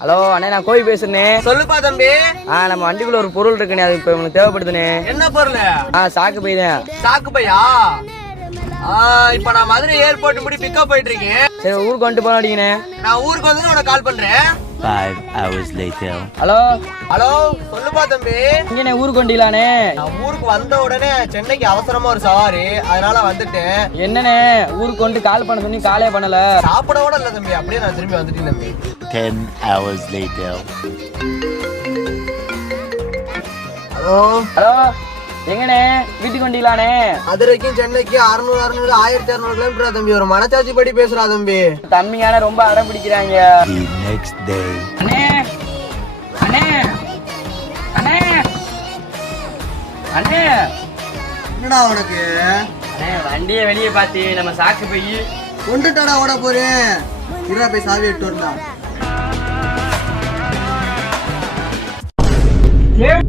Hello அண்ணே, நான் கோவி பேசுறேன். சொல்லுப்பா தம்பி. நம்ம வண்டிக்குள்ள ஒரு பொருள் இருக்குண்ணே, அது இப்ப உங்களுக்கு தேவைப்படுதுண்ணே. என்ன பொருள்? சாக்கு பை தான். சாக்கு பையா? இப்ப நான் மதுரை ஏர்போர்ட் முடி பிக்கப் போயிட்டு இருக்கேன். சரி, ஊருக்கு வந்துட்டு போன அடிங்கண்ணே. நான் ஊருக்கு வந்து உனக்கு கால் பண்றேன். 5 hours later. ஹலோ ஹலோ, சொல்லுப்பா தம்பி. இங்கண்ணே ஊருக்கு வண்டிலானே. நான் ஊருக்கு வந்த உடனே சென்னைக்கு அவசரமா ஒரு சவாரி, அதனால வந்துட்டேன். என்னண்ணே ஊருக்கு வந்து கால் பண்ண சொன்னி காலே பண்ணல. சாப்பிட கூட இல்ல தம்பி, அப்படியே நான் திரும்பி வந்துட்டேன் தம்பி. 10 hours later. ஹலோ ஹலோ, எங்கண்ணே வீட்டுக்கு வண்டிலானே? மதுரைக்கும் சென்னைக்கு 600 1600 கிலோமீட்டர் தம்பி. ஒரு மனச்சாட்சி படி பேசுறா தம்பி. தம்பியான ரொம்ப அடம் பிடிக்கிறாங்க. The next day. அண்ணே அண்ணே அண்ணே அண்ணே, என்னடா உனக்கு? அண்ணே வண்டியை வெளியே பார்த்து நம்ம சாக்கு பை கொண்டுட்டாடா ஓட போறேன். இருடா போய் சாவி எட்டு வரா. ஏன்